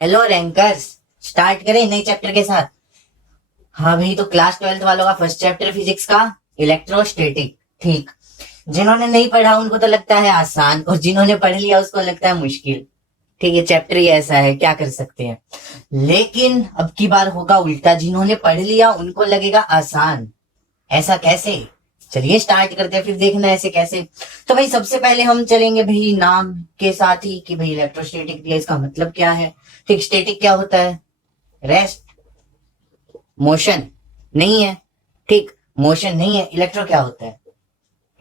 Hello rankers, start करें नए chapter के साथ। हाँ भाई, तो क्लास 12th वालों का फर्स्ट चैप्टर फिजिक्स का इलेक्ट्रोस्टैटिक। ठीक, जिन्होंने नहीं पढ़ा उनको तो लगता है आसान, और जिन्होंने पढ़ लिया उसको लगता है मुश्किल। ठीक है, चैप्टर ही ऐसा है, क्या कर सकते हैं। लेकिन अब की बार होगा उल्टा, जिन्होंने पढ़ लिया उनको लगेगा आसान। ऐसा कैसे? चलिए स्टार्ट करते हैं, फिर देखना ऐसे कैसे। तो भाई सबसे पहले हम चलेंगे भाई नाम के साथ ही कि भाई इलेक्ट्रोस्टैटिक दिया, इसका मतलब क्या है। ठीक, स्टैटिक क्या होता है? रेस्ट, मोशन नहीं है। ठीक, मोशन नहीं है। इलेक्ट्रो क्या होता है?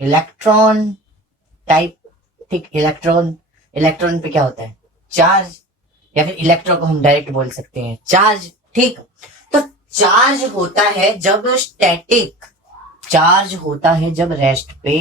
Electron type. ठीक, इलेक्ट्रॉन, इलेक्ट्रॉन पे क्या होता है? चार्ज, या फिर इलेक्ट्रो को हम डायरेक्ट बोल सकते हैं चार्ज। ठीक, तो चार्ज होता है जब स्टैटिक, चार्ज होता है जब रेस्ट पे,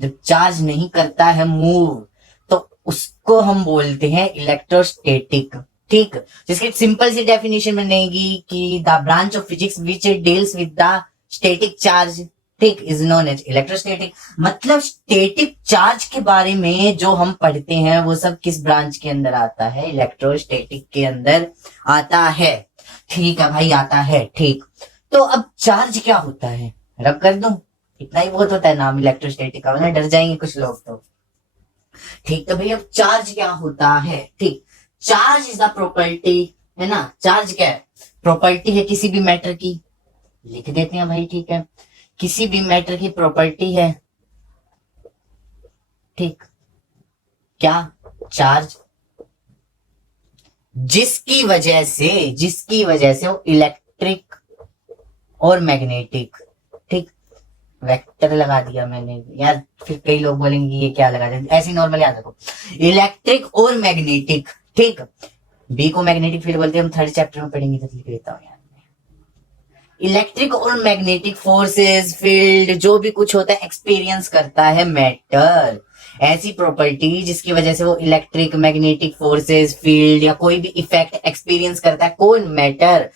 जब चार्ज नहीं करता है मूव, तो उसको हम बोलते हैं इलेक्ट्रोस्टैटिक। ठीक, जिसकी सिंपल सी डेफिनेशन बनेगी कि the branch of physics which deals with the static charge, ठीक, इज नोन एज इलेक्ट्रोस्टैटिक। मतलब स्टैटिक चार्ज के बारे में जो हम पढ़ते हैं वो सब किस ब्रांच के अंदर आता है? इलेक्ट्रोस्टैटिक के अंदर आता है। ठीक है भाई, आता है। ठीक, तो अब चार्ज क्या होता है? रब कर दूं? इतना ही बहुत होता है नाम इलेक्ट्रोस्टैटिक का, वरना डर जाएंगे कुछ लोग तो। ठीक, तो भाई अब चार्ज क्या होता है? ठीक, चार्ज इज द प्रॉपर्टी, है ना। चार्ज क्या है? प्रॉपर्टी है किसी भी मैटर की। लिख देते हैं भाई, ठीक है, किसी भी मैटर की प्रॉपर्टी है। ठीक, क्या? चार्ज, जिसकी वजह से वो इलेक्ट्रिक और मैग्नेटिक। ठीक, वेक्टर लगा दिया मैंने यार, फिर कई लोग बोलेंगे ये क्या लगा दिया, ऐसे नॉर्मल याद रखो, इलेक्ट्रिक और मैग्नेटिक। ठीक, बी को मैग्नेटिक फील्ड बोलते हैं, हम थर्ड चैप्टर में पढ़ेंगे तो लिख देता हूँ यार। इलेक्ट्रिक और मैग्नेटिक फोर्सेस, फील्ड, जो भी कुछ होता है एक्सपीरियंस करता है मैटर। ऐसी प्रॉपर्टी जिसकी वजह से वो इलेक्ट्रिक, मैग्नेटिक फोर्सेस, फील्ड या कोई भी इफेक्ट एक्सपीरियंस करता है, कौन? मैटर।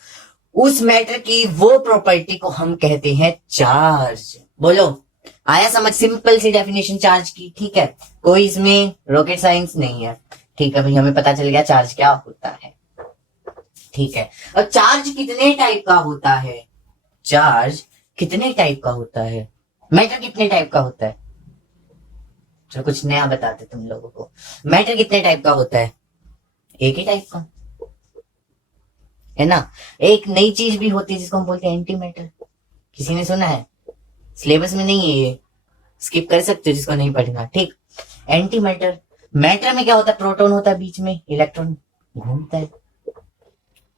उस मैटर की वो प्रॉपर्टी को हम कहते हैं चार्ज। बोलो, आया समझ? सिंपल सी डेफिनेशन चार्ज की। ठीक है, कोई इसमें रॉकेट साइंस नहीं है। ठीक है भाई, हमें पता चल गया चार्ज क्या होता है। ठीक है, अब चार्ज कितने टाइप का होता है? चार्ज कितने टाइप का होता है? मैटर कितने टाइप का होता है? चलो कुछ नया बताते तुम लोगों को। मैटर कितने टाइप का होता है? एक ही टाइप का, है ना। एक नई चीज भी होती है जिसको हम बोलते हैं एंटी मैटर। किसी ने सुना है? सिलेबस में नहीं है ये, स्किप कर सकते हो जिसको नहीं पढ़ना। ठीक, एंटी मैटर। मैटर में क्या होता है? प्रोटॉन होता है बीच में, इलेक्ट्रॉन घूमता है।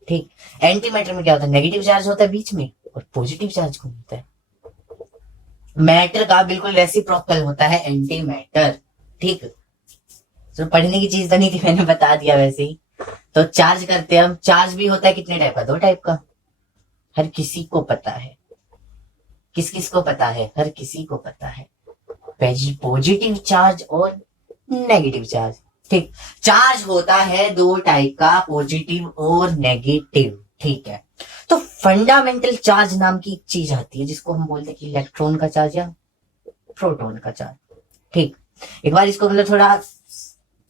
ठीक, एंटी मैटर में क्या होता है? नेगेटिव चार्ज होता है बीच में और पॉजिटिव चार्ज घूमता है। मैटर का बिल्कुल रेसिप्रोकल होता है एंटी मैटर। ठीक, तो पढ़ने की चीज तो नहीं थी, मैंने बता दिया वैसे ही। तो चार्ज करते हैं हम। चार्ज भी होता है कितने टाइप का? दो टाइप का, हर किसी को पता है। किस किस को पता है? हर किसी को पता है, पॉजिटिव चार्ज और नेगेटिव चार्ज। ठीक, चार्ज होता है दो टाइप का, पॉजिटिव और नेगेटिव। ठीक है, तो फंडामेंटल चार्ज नाम की एक चीज आती है जिसको हम बोलते हैं कि इलेक्ट्रॉन का चार्ज या प्रोटॉन का चार्ज। ठीक, एक बार इसको मतलब थोड़ा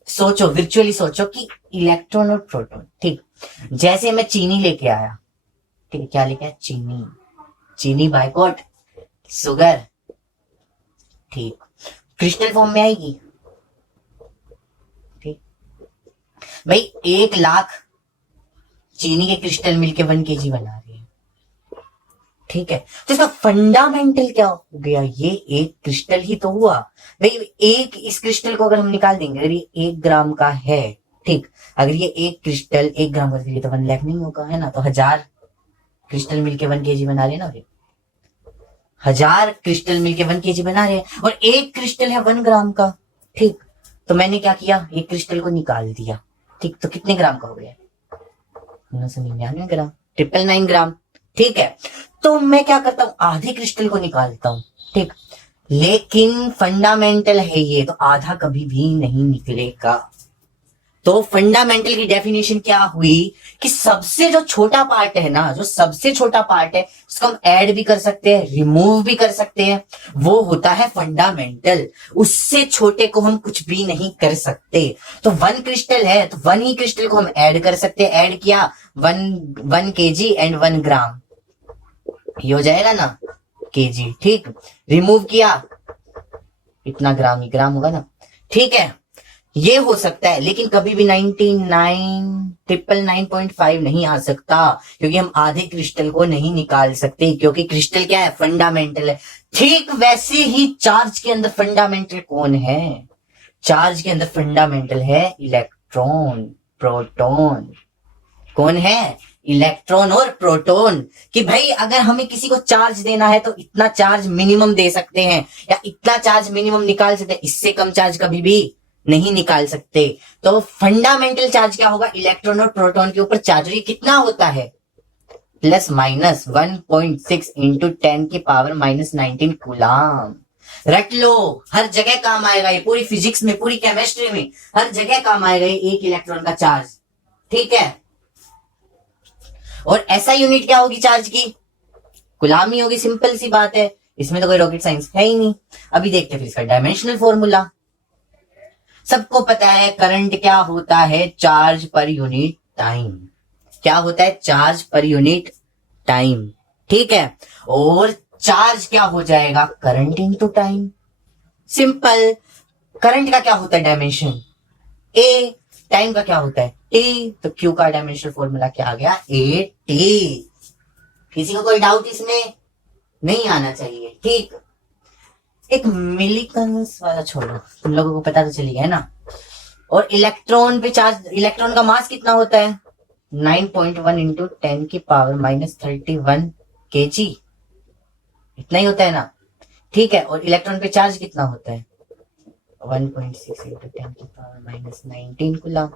सोचो, वर्चुअली सोचो कि इलेक्ट्रॉन और प्रोटॉन। ठीक, जैसे मैं चीनी लेके आया, ठीक है, क्या लेके आया? चीनी, चीनी बाइकॉट, शुगर। ठीक, क्रिस्टल फॉर्म में आएगी। ठीक भाई, 1,00,000 चीनी के क्रिस्टल मिलके 1 kg बना रही है। ठीक है, तो इसका फंडामेंटल क्या हो गया? ये एक क्रिस्टल ही तो हुआ भाई। एक इस क्रिस्टल को अगर हम निकाल देंगे, अगर ये 1 ग्राम का है, ठीक, अगर ये एक क्रिस्टल 1 ग्राम का, तो 1 लाख नहीं होगा, है ना। तो 1000 क्रिस्टल मिलके 1 kg बना रहे हैं ना, 1000 क्रिस्टल मिलके 1 kg बना रहे हैं, और एक क्रिस्टल है 1 ग्राम का। ठीक, तो मैंने क्या किया? एक क्रिस्टल को निकाल दिया। ठीक, तो कितने ग्राम का हो गया? 999 ग्राम, 999 ग्राम। ठीक है, तो मैं क्या करता हूं? आधे क्रिस्टल को निकालता हूं। ठीक, लेकिन फंडामेंटल है ये, तो आधा कभी भी नहीं निकलेगा। तो फंडामेंटल की डेफिनेशन क्या हुई कि सबसे जो छोटा पार्ट है ना, जो सबसे छोटा पार्ट है उसको हम ऐड भी कर सकते हैं, रिमूव भी कर सकते हैं, वो होता है फंडामेंटल। उससे छोटे को हम कुछ भी नहीं कर सकते। तो 1 क्रिस्टल है तो 1 ही क्रिस्टल को हम ऐड कर सकते हैं। ऐड किया 1 kg एंड 1 ग्राम, ये हो जाएगा ना kg, ठीक। रिमूव किया इतना ग्राम ही ग्राम होगा ना, ठीक है। ये हो सकता है, लेकिन कभी भी 99,999.5 नहीं आ सकता, क्योंकि हम आधे क्रिस्टल को नहीं निकाल सकते, क्योंकि क्रिस्टल क्या है, फंडामेंटल है। ठीक वैसे ही चार्ज के अंदर फंडामेंटल कौन है? चार्ज के अंदर फंडामेंटल है इलेक्ट्रॉन, प्रोटॉन। कौन है? इलेक्ट्रॉन और प्रोटॉन। कि भाई अगर हमें किसी को चार्ज देना है तो इतना चार्ज मिनिमम दे सकते हैं, या इतना चार्ज मिनिमम निकाल सकते हैं, इससे कम चार्ज कभी भी नहीं निकाल सकते। तो फंडामेंटल चार्ज क्या होगा? इलेक्ट्रॉन और प्रोटॉन के ऊपर चार्ज। ये कितना होता है? Plus minus 1.6 into 10⁻⁻19 coulomb. रट लो, हर जगह काम आएगा ये, पूरी फिजिक्स में, पूरी केमिस्ट्री में हर जगह काम आएगा ये एक इलेक्ट्रॉन का चार्ज, ठीक है। और ऐसा यूनिट क्या होगी चार्ज की? कूलाम ही होगी, सिंपल सी बात है, इसमें तो कोई रॉकेट साइंस है ही नहीं। अभी देखते फिर इसका डायमेंशनल फॉर्मूला। सबको पता है करंट क्या होता है? Charge per unit time. क्या होता है? चार्ज पर यूनिट टाइम, ठीक है। और चार्ज क्या हो जाएगा? Current into time. Simple. Current का क्या होता है? डायमेंशन ए। टाइम का क्या होता है? टी। तो क्यू का डायमेंशनल फॉर्मूला क्या आ गया? A T. किसी को कोई डाउट इसमें नहीं आना चाहिए, ठीक। एक मिलीकन्स वाला छोड़ो, तुम लोगों को पता तो चली गया है ना। और इलेक्ट्रॉन पे चार्ज, इलेक्ट्रॉन का मास कितना होता है? 9.1 इंटू 10⁻31 kg, इतना ही होता है ना, ठीक है। और इलेक्ट्रॉन पे चार्ज कितना होता है? 1.6 इंटू 10⁻⁻19 कूलम।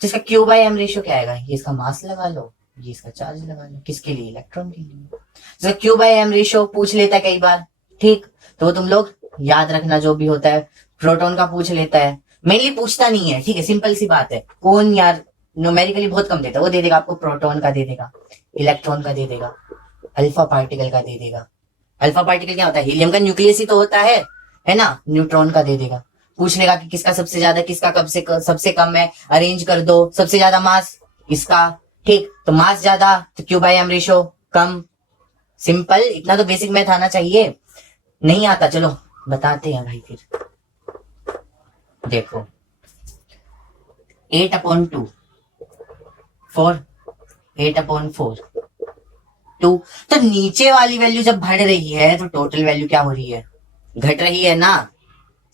जिसका क्यू बाई एम रेशियो क्या आएगा? ये इसका मास लगा लो, ये इसका चार्ज लगा लो। किसके लिए? इलेक्ट्रॉन के लिए। जिसका क्यू बाई एम रेशियो पूछ लेता है कई बार, ठीक, तो तुम लोग याद रखना जो भी होता है। प्रोटॉन का पूछ लेता है, मेनली पूछता नहीं है, ठीक है, सिंपल सी बात है। कौन यार न्यूमेरिकली बहुत कम देता है, वो दे देगा आपको, प्रोटॉन का दे देगा, इलेक्ट्रॉन का दे देगा, अल्फा पार्टिकल का दे देगा। अल्फा पार्टिकल क्या होता है? हीलियम का न्यूक्लियस ही तो होता है ना। न्यूट्रॉन का दे देगा। पूछ लेगा कि किसका सबसे ज्यादा, किसका कब से सबसे कम है, अरेंज कर दो। सबसे ज्यादा मास इसका, ठीक, तो मास ज्यादा तो क्यू बाई एम रेशियो कम। सिंपल, इतना तो बेसिक मैथ आना चाहिए। नहीं आता, चलो बताते हैं भाई। फिर देखो 8/2 4, 8/4 2। तो नीचे वाली वैल्यू जब बढ़ रही है तो टोटल वैल्यू क्या हो रही है? घट रही है ना।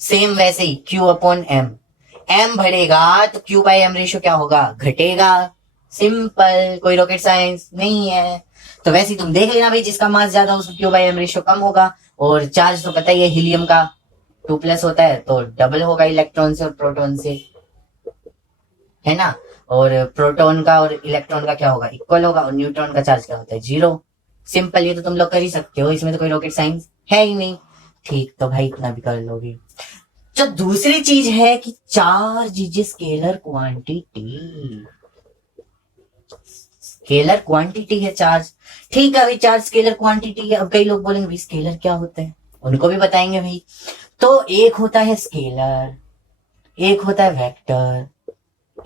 सेम वैसे ही Q/M, M बढ़ेगा तो Q बाई एम रेशियो क्या होगा? घटेगा। सिंपल, कोई रॉकेट साइंस नहीं है। तो वैसे ही तुम देख लेना भाई, जिसका मास ज्यादा उसका Q बाई एम रेशियो कम होगा। और चार्ज तो पता ही है, हीलियम का 2+ होता है तो डबल होगा इलेक्ट्रॉन से और प्रोटॉन से, है ना। और प्रोटॉन का और इलेक्ट्रॉन का क्या होगा? इक्वल होगा। और न्यूट्रॉन का चार्ज क्या होता है? 0। सिंपल, ये तो तुम लोग कर ही सकते हो, इसमें तो कोई रॉकेट साइंस है ही नहीं, ठीक। तो भाई इतना भी कर लोगे। जो दूसरी चीज है कि charge is scalar quantity. Scalar quantity है चार्ज, ठीक है भाई, चार्ज स्केलर क्वांटिटी है। अब कई लोग बोलेंगे भाई स्केलर क्या होता है, उनको भी बताएंगे भाई। तो एक होता है स्केलर, एक होता है वेक्टर,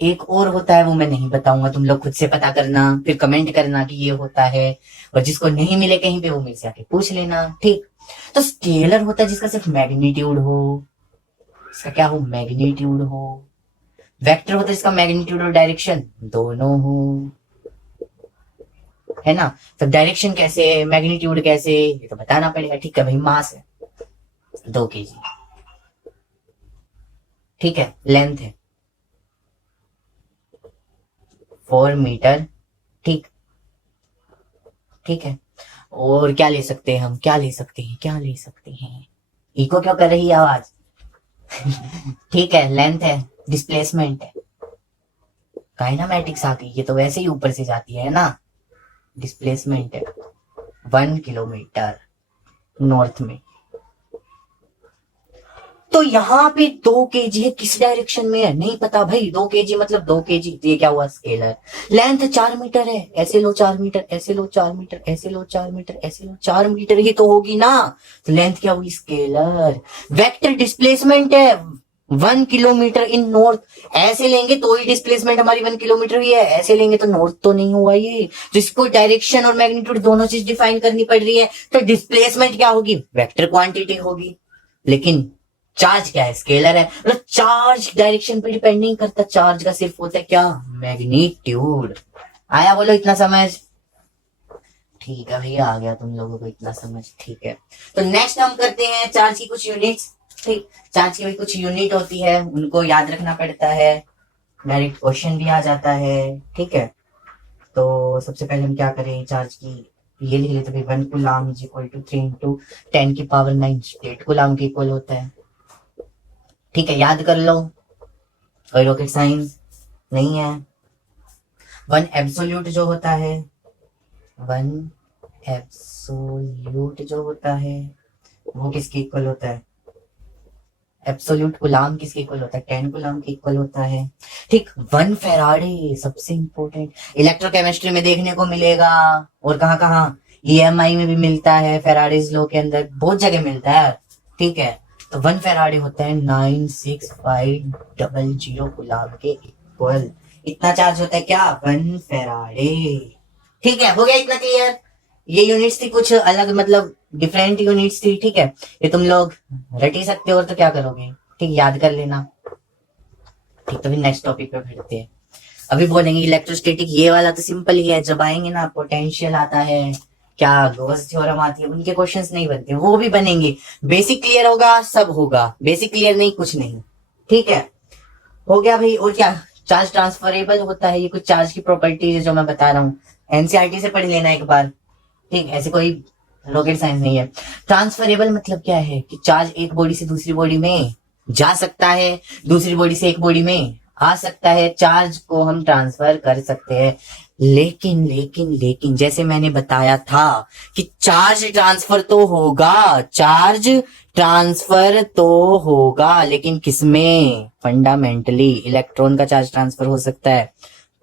एक और होता है वो मैं नहीं बताऊंगा, तुम लोग खुद से पता करना, फिर कमेंट करना कि ये होता है। और जिसको नहीं मिले कहीं पे वो मेरे से आके पूछ लेना, ठीक। तो स्केलर होता है जिसका सिर्फ मैग्नीट्यूड हो, इसका क्या हो? मैग्नीट्यूड हो। वेक्टर होता है जिसका मैग्नीट्यूड और डायरेक्शन दोनों हो, है ना। तो डायरेक्शन कैसे, मैग्नीट्यूड कैसे, ये तो बताना पड़ेगा, ठीक है भाई। मास है 2 kg, ठीक है। लेंथ है 4 मीटर, ठीक, ठीक है। और क्या ले सकते हैं हम? क्या ले सकते हैं? क्या ले सकते हैं? इको क्यों कर रही है आवाज? ठीक है, लेंथ है, डिस्प्लेसमेंट है, काइनामेटिक्स आ गई, ये तो वैसे ही ऊपर से जाती है ना। डिस्प्लेसमेंट है 1 किलोमीटर नॉर्थ में। तो यहाँ पे 2 kg है, किस डायरेक्शन में है नहीं पता भाई। 2 kg मतलब 2 kg, ये क्या हुआ, स्केलर। लेंथ 4 मीटर है, ऐसे लो 4 मीटर, ऐसे लो 4 मीटर, ऐसे लो 4 मीटर, ऐसे लो 4 मीटर, ये तो होगी ना। तो लेंथ क्या हुई, स्केलर। वेक्टर डिस्प्लेसमेंट है 1 किलोमीटर इन नॉर्थ, ऐसे लेंगे तो ही डिस्प्लेसमेंट हमारी 1 किलोमीटर हुई है, ऐसे लेंगे तो नॉर्थ तो नहीं हुआ ये। जिसको डायरेक्शन और मैग्नीट्यूड दोनों चीज डिफाइन करनी पड़ रही है, तो डिस्प्लेसमेंट क्या होगी, वेक्टर क्वांटिटी होगी। लेकिन चार्ज क्या है, स्केलर है, मतलब चार्ज डायरेक्शन पे डिपेंड नहीं करता, चार्ज का सिर्फ होता है क्या, मैग्नीट्यूड। आया बोलो इतना समझ, ठीक है भैया, आ गया तुम लोगों को इतना समझ, ठीक है। तो नेक्स्ट हम करते हैं चार्ज की कुछ यूनिट्स। ठीक, चार्ज की भी कुछ यूनिट होती है, उनको याद रखना पड़ता है, डायरेक्ट क्वेश्चन भी आ जाता है। ठीक है, तो सबसे पहले हम क्या करें, चार्ज की ये लिख लेते हैं, 1 coulomb is equal to 3 into 10⁻⁹ statcoulomb के इक्वल होता है। ठीक है, याद कर लो, कोई रॉकेट साइंस नहीं है। 1 एब्सोल्यूट जो होता है, 1 एब्सोल्यूट जो होता है वो किसके इक्वल होता है, एब्सोल्यूट कूलम किसके इक्वल होता है, 10 कूलम के इक्वल होता है। ठीक, 1 फैराडे सबसे इंपॉर्टेंट, इलेक्ट्रोकेमिस्ट्री में देखने को मिलेगा, और कहाँ कहाँ, EMI में भी मिलता है, फैराडेज लॉ के अंदर बहुत जगह मिलता है। ठीक है, तो 1 फैराडे होता है 96500 कूलम के इक्वल, इतना चार्ज होता है क्या, 1 फैराडे। ठीक है, हो गया इतना क्लियर। ये यूनिट्स थी कुछ अलग, मतलब डिफरेंट यूनिट्स थी। ठीक है, ये तुम लोग रट ही सकते हो, और तो क्या करोगे, ठीक, याद कर लेना। ठीक, तो फिर नेक्स्ट टॉपिक पे बढ़ते हैं। अभी बोलेंगे इलेक्ट्रोस्टैटिक, ये वाला तो सिंपल ही है, जब आएंगे ना पोटेंशियल आता है, क्या गॉस थ्योरम आती है, उनके क्वेश्चंस नहीं बनते, वो भी बनेंगे। बेसिक क्लियर होगा, सब होगा, बेसिक क्लियर नहीं कुछ नहीं। ठीक है, हो गया भाई। और क्या, चार्ज ट्रांसफरेबल होता है, ये कुछ चार्ज की प्रॉपर्टीज है जो मैं बता रहा हूँ, एनसीईआरटी से पढ़ लेना एक बार। ठीक, ऐसे कोई रॉकेट साइंस नहीं है। ट्रांसफरेबल मतलब क्या है कि चार्ज एक बॉडी से दूसरी बॉडी में जा सकता है, दूसरी बॉडी से एक बॉडी में आ सकता है, चार्ज को हम ट्रांसफर कर सकते हैं। लेकिन लेकिन लेकिन जैसे मैंने बताया था कि चार्ज ट्रांसफर तो होगा, चार्ज ट्रांसफर तो होगा, लेकिन किसमें, फंडामेंटली इलेक्ट्रॉन का चार्ज ट्रांसफर हो सकता है,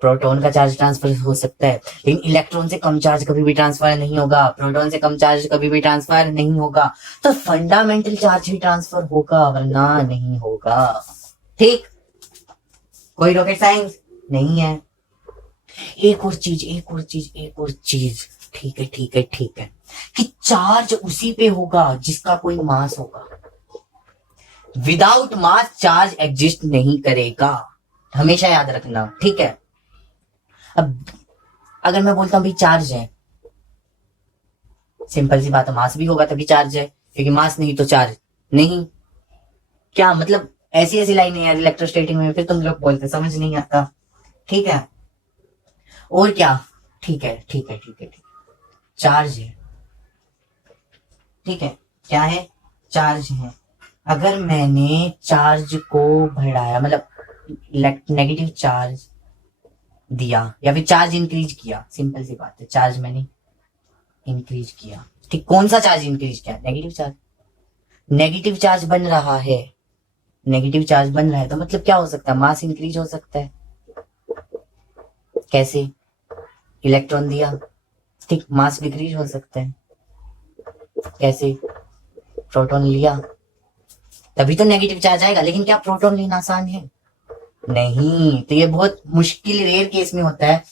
प्रोटॉन का चार्ज ट्रांसफर हो सकता है, लेकिन इलेक्ट्रॉन से कम चार्ज कभी भी ट्रांसफर नहीं होगा, प्रोटॉन से कम चार्ज कभी भी ट्रांसफर नहीं होगा। तो फंडामेंटल चार्ज ही ट्रांसफर होगा, वरना नहीं होगा। ठीक, कोई रॉकेट साइंस नहीं है। एक और चीज, एक और चीज, एक और चीज, ठीक है ठीक है ठीक है, कि चार्ज उसी पे होगा जिसका कोई मास होगा, विदाउट मास चार्ज एग्जिस्ट नहीं करेगा, हमेशा याद रखना। ठीक है, अब अगर मैं बोलता हूं भाई चार्ज है, सिंपल सी बात है, मास भी होगा तभी चार्ज है, क्योंकि मास नहीं तो चार्ज नहीं। क्या मतलब, ऐसी ऐसी लाइन है यार इलेक्ट्रोस्टैटिक में, फिर तुम लोग बोलते समझ नहीं आता। ठीक है, और क्या, ठीक है ठीक है ठीक है ठीक है, चार्ज है। ठीक है, क्या है, चार्ज है। अगर मैंने चार्ज को बढ़ाया, मतलब नेगेटिव चार्ज दिया, या फिर चार्ज इंक्रीज किया, सिंपल सी बात है, चार्ज मैंने इंक्रीज किया। ठीक, कौन सा चार्ज इंक्रीज किया, नेगेटिव चार्ज। नेगेटिव चार्ज बन रहा है, नेगेटिव चार्ज बन रहा है, तो मतलब क्या हो सकता है, मास इंक्रीज हो सकता है। कैसे, इलेक्ट्रॉन दिया, ठीक, मास डिक्रीज हो सकता है। कैसे, प्रोटॉन लिया, तभी तो नेगेटिव चार्ज आएगा। लेकिन क्या प्रोटॉन लेना आसान है, नहीं, तो ये बहुत मुश्किल रेयर केस में होता है।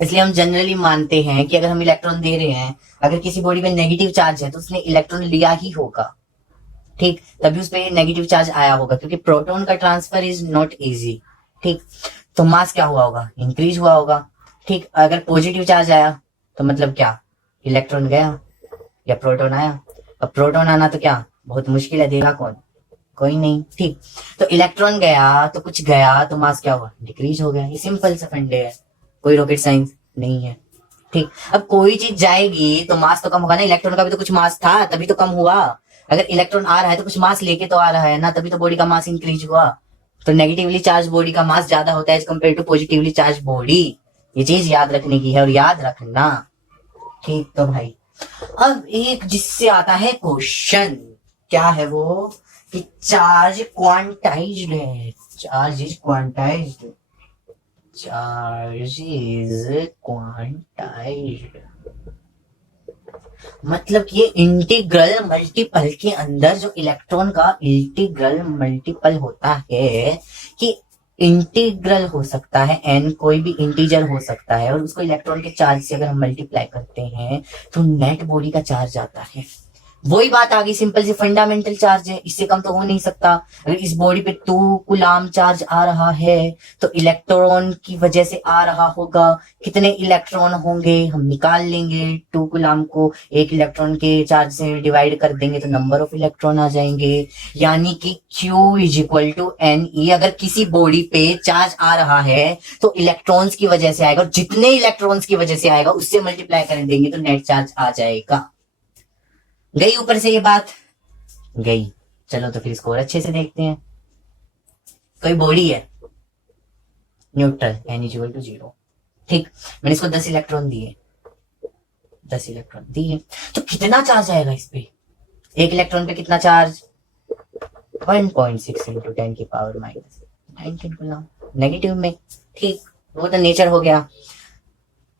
इसलिए हम जनरली मानते हैं कि अगर हम इलेक्ट्रॉन दे रहे हैं, अगर किसी बॉडी में नेगेटिव चार्ज है तो उसने इलेक्ट्रॉन लिया ही होगा। ठीक, तभी उस पर नेगेटिव चार्ज आया होगा, क्योंकि प्रोटॉन का ट्रांसफर इज नॉट इजी। ठीक, तो मास क्या हुआ होगा, इंक्रीज हुआ होगा। ठीक, अगर पॉजिटिव चार्ज आया तो मतलब क्या, इलेक्ट्रॉन गया या प्रोटॉन आया। अब प्रोटॉन आना तो क्या बहुत मुश्किल है, देगा कौन, कोई नहीं। ठीक, तो इलेक्ट्रॉन गया तो कुछ गया, तो मास क्या हुआ, डिक्रीज हो गया। ये सिंपल सा फंडे है, कोई रॉकेट साइंस नहीं है। ठीक, अब कोई चीज जाएगी तो मास तो कम होगा ना, इलेक्ट्रॉन का भी तो कुछ मास था तभी तो कम हुआ। अगर इलेक्ट्रॉन आ रहा है तो कुछ मास लेके तो आ रहा है ना, तभी तो बॉडी का मास इंक्रीज हुआ। तो नेगेटिवली चार्ज बॉडी का मास ज्यादा होता है as compare to positively charge body. ये चीज याद रखने की है, और याद रखना। ठीक, तो भाई अब एक जिससे आता है क्वेश्चन, क्या है वो, कि चार्ज क्वांटाइज्ड है, charge is quantized, charge is quantized, मतलब कि ये इंटीग्रल मल्टीपल के अंदर जो इलेक्ट्रॉन का इंटीग्रल मल्टीपल होता है कि इंटीग्रल हो सकता है एन, कोई भी इंटीजर हो सकता है, और उसको इलेक्ट्रॉन के चार्ज से अगर हम मल्टीप्लाई करते हैं तो नेट बॉडी का चार्ज आता है। वही बात आ गई, सिंपल सी फंडामेंटल चार्ज है, इससे कम तो हो नहीं सकता। अगर इस बॉडी पे 2 कूलाम चार्ज आ रहा है तो इलेक्ट्रॉन की वजह से आ रहा होगा, कितने इलेक्ट्रॉन होंगे हम निकाल लेंगे, 2 कूलाम को 1 इलेक्ट्रॉन के चार्ज से डिवाइड कर देंगे तो नंबर ऑफ इलेक्ट्रॉन आ जाएंगे, यानी कि Q is equal to NE। अगर किसी बॉडी पे चार्ज आ रहा है तो इलेक्ट्रॉन्स की वजह से आएगा, और जितने इलेक्ट्रॉन्स की वजह से आएगा उससे मल्टीप्लाई कर देंगे तो नेट चार्ज आ जाएगा। गई ऊपर से ये बात? गई। चलो तो फिर इसको और अच्छे से देखते हैं। कोई बॉडी है neutral, N is equal to 0, ठीक, मैंने इसको 10 इलेक्ट्रॉन दिए, 10 इलेक्ट्रॉन दिए, तो कितना चार्ज आएगा इस पे? 1 इलेक्ट्रॉन पे कितना चार्ज? 1.6 इंटू 10 की पावर माइनस 19 कूलम, नेगेटिव में, ठीक, वो तो नेचर हो गया।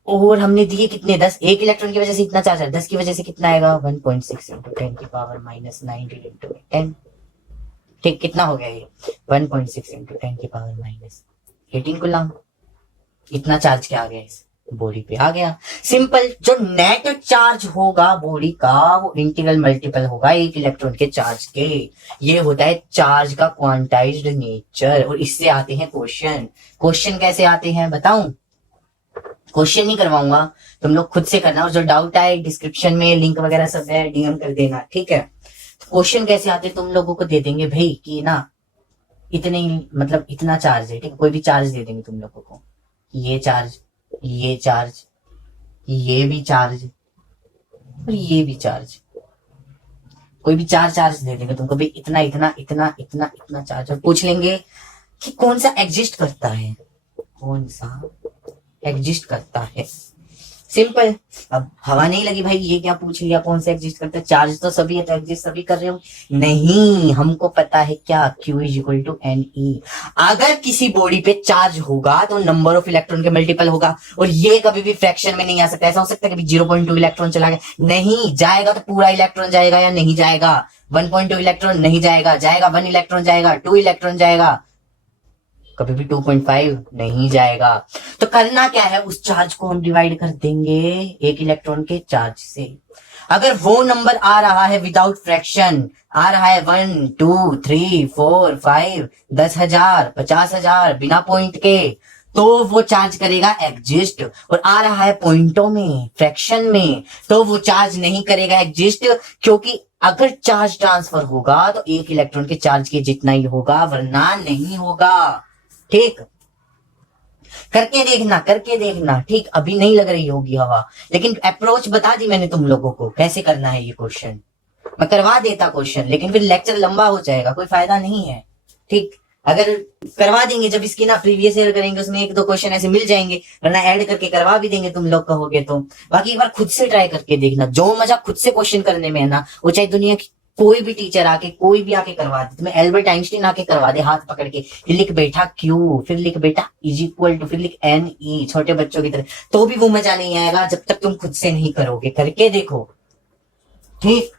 और हमने दिए कितने? 10। 1 इलेक्ट्रॉन की वजह से इतना चार्ज है, 10 की वजह से कितना आएगा? 1.6 इंटू 10 की पावर माइनस 19 इंटू 10, ठीक, कितना हो गया ये? 1.6 इंटू 10 की पावर माइनस 18 कूलम। इतना चार्ज क्या आ गया इस बॉडी पे? आ गया। सिंपल, जो नेट चार्ज होगा बॉडी का वो इंटीग्रल मल्टीपल होगा 1 इलेक्ट्रॉन के चार्ज के। ये होता है चार्ज का क्वांटाइज्ड नेचर, और इससे आते हैं क्वेश्चन। क्वेश्चन कैसे आते हैं बताऊं? क्वेश्चन नहीं करवाऊंगा, तुम लोग खुद से करना, और जो डाउट आए डिस्क्रिप्शन में लिंक वगैरह सब है, DM कर देना, ठीक है। क्वेश्चन कैसे आते तुम लोगों को दे देंगे भाई कि ना इतने, मतलब इतना चार्ज है, ठीक है, कोई भी चार्ज दे देंगे तुम लोगों को, ये चार्ज, ये चार्ज, ये भी चार्ज, और ये भी चार्ज, कोई भी चार्ज दे देंगे तुमको भाई, इतना इतना इतना इतना इतना चार्ज, और पूछ लेंगे कि कौन सा एग्जिस्ट करता है, कौन सा एग्जिस्ट करता है। सिंपल। अब हवा नहीं लगी भाई, ये क्या पूछ लिया कौन सा एग्जिस्ट करता है? चार्ज तो सभी है तो एग्जिस्ट सभी कर रहे हो, नहीं, हमको पता है क्या, Q is equal to NE। अगर किसी बॉडी पे चार्ज होगा तो नंबर ऑफ इलेक्ट्रॉन के मल्टीपल होगा, और ये कभी भी फ्रैक्शन में नहीं आ सकता। ऐसा हो सकता है कि 0.2 इलेक्ट्रॉन चला गया, नहीं जाएगा, तो पूरा इलेक्ट्रॉन जाएगा या नहीं जाएगा? 1.2 इलेक्ट्रॉन नहीं जाएगा, जाएगा 1 इलेक्ट्रॉन जाएगा, 2 इलेक्ट्रॉन जाएगा, कभी भी 2.5 नहीं जाएगा। तो करना क्या है, उस चार्ज को हम डिवाइड कर देंगे 1 इलेक्ट्रॉन के चार्ज से। अगर वो नंबर आ रहा है विदाउट फ्रैक्शन, आ रहा है 1 2 3 4 5 10,000 50,000 बिना पॉइंट के, तो वो चार्ज करेगा एग्जिस्ट। और आ रहा है पॉइंटों में, फ्रैक्शन में, तो वो चार्ज नहीं करेगा एग्जिस्ट, क्योंकि अगर चार्ज ट्रांसफर होगा तो 1 इलेक्ट्रॉन के चार्ज के जितना ही होगा, वरना नहीं होगा, ठीक। करके देखना, ठीक। अभी नहीं लग रही होगी हवा, लेकिन अप्रोच बता दी मैंने तुम लोगों को कैसे करना है ये क्वेश्चन। मैं करवा देता क्वेश्चन, लेकिन फिर लेक्चर लंबा हो जाएगा, कोई फायदा नहीं है, ठीक। अगर करवा देंगे, जब इसकी ना प्रीवियस ईयर करेंगे, उसमें 1-2 क्वेश्चन ऐसे मिल जाएंगे, वरना ऐड करके करवा भी देंगे तुम लोग कहोगे तो। बाकी एक बार खुद से ट्राई करके देखना, जो मजा खुद से क्वेश्चन करने में है ना, वो चाहे दुनिया की कोई भी टीचर आके, कोई भी आके करवा दे, तुम्हें एल्बर्ट आइंस्टीन आके करवा दे हाथ पकड़ के, फिर लिख बेटा Q, फिर लिख बेटा इज इक्वल टू, फिर लिख NE, छोटे बच्चों की तरह, तो भी वो मजा नहीं आएगा जब तक तुम खुद से नहीं करोगे। करके देखो, ठीक।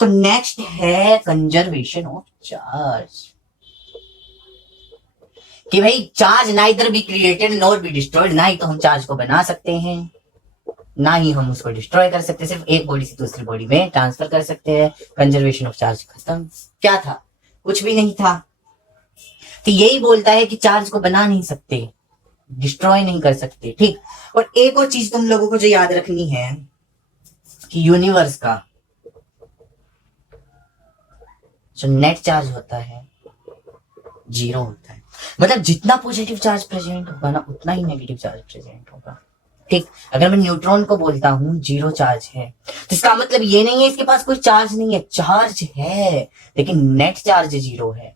तो नेक्स्ट है कंजर्वेशन ऑफ चार्ज, कि भाई charge neither be created nor be destroyed, ना ही तो हम चार्ज को बना सकते हैं, ना ही हम उसको डिस्ट्रॉय कर सकते, सिर्फ एक बॉडी से दूसरी बॉडी में ट्रांसफर कर सकते हैं। कंजर्वेशन ऑफ चार्ज खत्म। क्या था? कुछ भी नहीं था। तो यही बोलता है कि चार्ज को बना नहीं सकते, डिस्ट्रॉय नहीं कर सकते, ठीक। और एक और चीज तुम लोगों को जो याद रखनी है कि यूनिवर्स का जो नेट चार्ज होता है 0 होता है, मतलब जितना पॉजिटिव चार्ज प्रेजेंट होगा ना, उतना ही नेगेटिव चार्ज प्रेजेंट होगा, ठीक। अगर मैं न्यूट्रॉन को बोलता हूं 0 चार्ज है, तो इसका मतलब ये नहीं है इसके पास कोई चार्ज नहीं है, चार्ज है, लेकिन नेट चार्ज 0 है।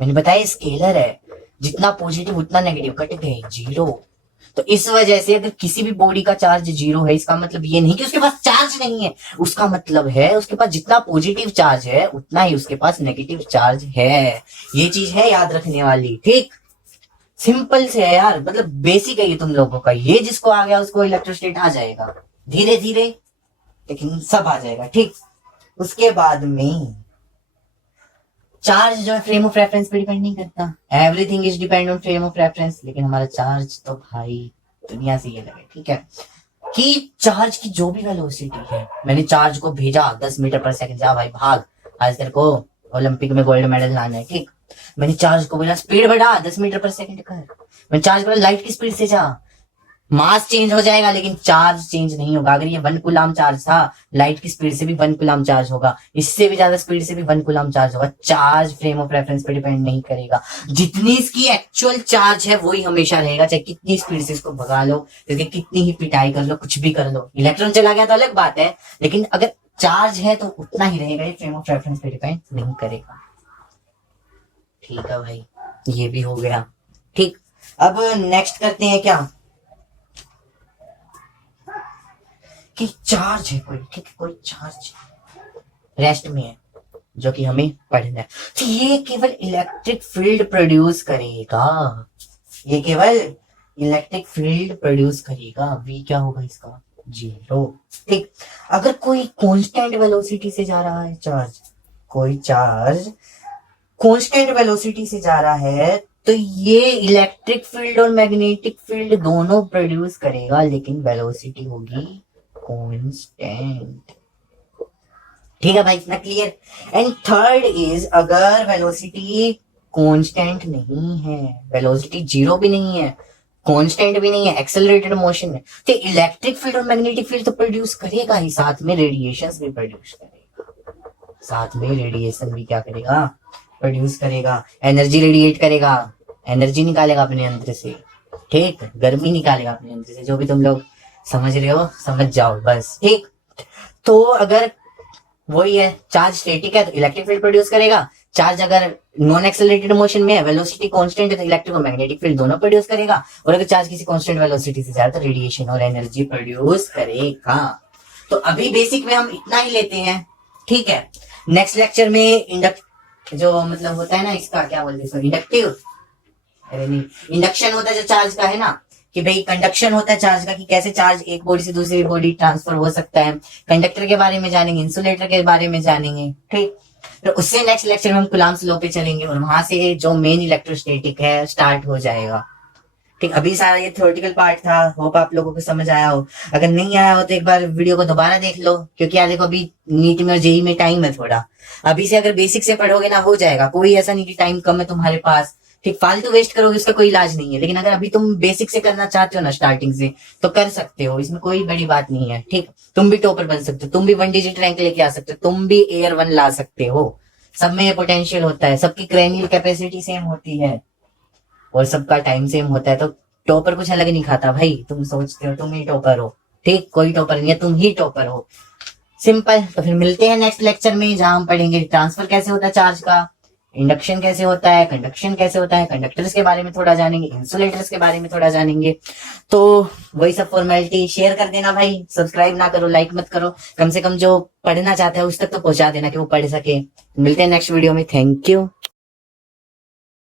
मैंने बताया स्केलर है, जितना पॉजिटिव उतना नेगेटिव, कट गए 0। तो इस वजह से अगर किसी भी बॉडी का चार्ज 0 है, इसका मतलब ये नहीं कि उसके पास चार्ज नहीं है, उसका मतलब है उसके पास जितना पॉजिटिव चार्ज है उतना ही उसके पास नेगेटिव चार्ज है। ये चीज है याद रखने वाली, ठीक। सिंपल से है यार, मतलब बेसिक है ये तुम लोगों का। ये जिसको आ गया उसको इलेक्ट्रोस्टेट आ जाएगा धीरे धीरे, लेकिन सब आ जाएगा, ठीक। उसके बाद में चार्ज जो है फ्रेम ऑफ रेफरेंस पे डिपेंड नहीं करता, everything is depend on frame of reference. लेकिन हमारा चार्ज तो भाई दुनिया से ये लगे, ठीक है, कि चार्ज की जो भी वेलोसिटी है, मैंने चार्ज को भेजा 10 मीटर पर सेकंड, जा भाई भाग, आज तेरे को ओलंपिक में गोल्ड मेडल लाना है, ठीक। मैंने चार्ज को बोला स्पीड बढ़ा 10 मीटर पर सेकंड कर, मैंने चार्ज बोला लाइट की स्पीड से जा, मास चेंज हो जाएगा लेकिन चार्ज चेंज नहीं होगा। अगर ये 1 कूलम चार्ज था, लाइट की स्पीड से भी 1 कूलम चार्ज होगा, इससे भी ज्यादा स्पीड से भी 1 कूलम चार्ज होगा। चार्ज फ्रेम ऑफ रेफरेंस पे डिपेंड नहीं करेगा, जितनी इसकी एक्चुअल चार्ज है वही हमेशा रहेगा, चाहे कितनी स्पीड से इसको भगा लो, क्योंकि कितनी ही पिटाई कर लो, कुछ भी कर लो। इलेक्ट्रॉन चला गया तो अलग बात है, लेकिन अगर चार्ज है तो उतना ही रहेगा, ये फ्रेम ऑफ रेफरेंस पे डिपेंड नहीं करेगा। ठीक है भाई, ये भी हो गया, ठीक। अब नेक्स्ट करते हैं क्या, कि चार्ज है कोई, ठीक है, कोई चार्ज रेस्ट में है जो कि हमें पढ़ना है, तो ये केवल इलेक्ट्रिक फील्ड प्रोड्यूस करेगा, ये केवल इलेक्ट्रिक फील्ड प्रोड्यूस करेगा। वी क्या होगा इसका 0, ठीक। अगर कोई कांस्टेंट वेलोसिटी से जा रहा है चार्ज, कोई चार्ज कांस्टेंट वेलोसिटी से जा रहा है, तो ये इलेक्ट्रिक फील्ड और मैग्नेटिक फील्ड दोनों प्रोड्यूस करेगा, लेकिन वेलोसिटी होगी कांस्टेंट। ठीक है भाई, इतना क्लियर। एंड थर्ड इज, अगर वेलोसिटी कांस्टेंट नहीं है, वेलोसिटी 0 भी नहीं है, कांस्टेंट भी नहीं है, एक्सेलरेटेड मोशन है, तो इलेक्ट्रिक फील्ड और मैग्नेटिक फील्ड तो प्रोड्यूस करेगा ही, साथ में रेडिएशन भी प्रोड्यूस करेगा, साथ में रेडिएशन भी क्या करेगा, प्रोड्यूस करेगा, एनर्जी रेडिएट करेगा, एनर्जी निकालेगा अपने अंदर से, ठीक, गर्मी निकालेगा अपने अंदर से, जो भी तुम लोग समझ रहे हो समझ जाओ बस, ठीक। तो अगर वही है, चार्ज स्टैटिक है तो इलेक्ट्रिक फील्ड प्रोड्यूस करेगा, चार्ज अगर नॉन एक्सेलरेटेड मोशन में है, वेलोसिटी कांस्टेंट है, तो इलेक्ट्रिक और मैग्नेटिक फील्ड दोनों प्रोड्यूस करेगा, और अगर चार्ज किसी कांस्टेंट वेलोसिटी से जा रहा है तो रेडिएशन और एनर्जी प्रोड्यूस करेगा। तो अभी बेसिक में हम इतना ही लेते हैं, ठीक है। नेक्स्ट लेक्चर में जो मतलब होता है ना, इसका क्या बोलते हैं, इंडक्टिव, अरे नहीं, इंडक्शन होता है जो चार्ज का है ना, कि भाई कंडक्शन होता है चार्ज का, कि कैसे चार्ज एक बॉडी से दूसरी बॉडी ट्रांसफर हो सकता है। कंडक्टर के बारे में जानेंगे, इंसुलेटर के बारे में जानेंगे, ठीक। तो उससे नेक्स्ट लेक्चर में हम कुलाम्स लॉ पे चलेंगे, और वहां से जो मेन इलेक्ट्रोस्टैटिक है स्टार्ट हो जाएगा, ठीक। अभी सारा ये थ्योरेटिकल पार्ट था, होप आप लोगों को समझ आया हो। अगर नहीं आया हो तो एक बार वीडियो को दोबारा देख लो, क्योंकि यार देखो अभी नीट में और जेई में टाइम है थोड़ा, अभी से अगर बेसिक से पढ़ोगे ना हो जाएगा, कोई ऐसा नहीं कि टाइम कम है तुम्हारे पास, ठीक। फालतू वेस्ट करोगे उसका कोई इलाज नहीं है, लेकिन अगर अभी तुम बेसिक से करना चाहते हो ना स्टार्टिंग से, तो कर सकते हो, इसमें कोई बड़ी बात नहीं है, ठीक। तुम भी टॉपर बन सकते हो, तुम भी 1 डिजिट रैंक लेके आ सकते हो, तुम भी एयर 1 ला सकते हो, सब में ये पोटेंशियल होता है, सबकी क्रेनियल कैपेसिटी सेम होती है और सबका टाइम सेम होता है। तो टॉपर कुछ अलग नहीं खाता भाई, तुम सोचते हो तुम ही टॉपर हो, ठीक, कोई टॉपर नहीं है, तुम ही टॉपर हो, सिंपल। तो फिर मिलते हैं नेक्स्ट लेक्चर में, जहां हम पढ़ेंगे ट्रांसफर कैसे होता है चार्ज का, इंडक्शन कैसे होता है, कंडक्शन कैसे होता है, कंडक्टर्स के बारे में थोड़ा जानेंगे, इंसुलेटर्स के बारे में थोड़ा जानेंगे। तो वही सब फॉर्मेलिटी, शेयर कर देना भाई, सब्सक्राइब ना करो, लाइक मत करो, कम से कम जो पढ़ना चाहता है उस तक तो पहुंचा देना कि वो पढ़ सके। मिलते हैं नेक्स्ट वीडियो में, थैंक यू।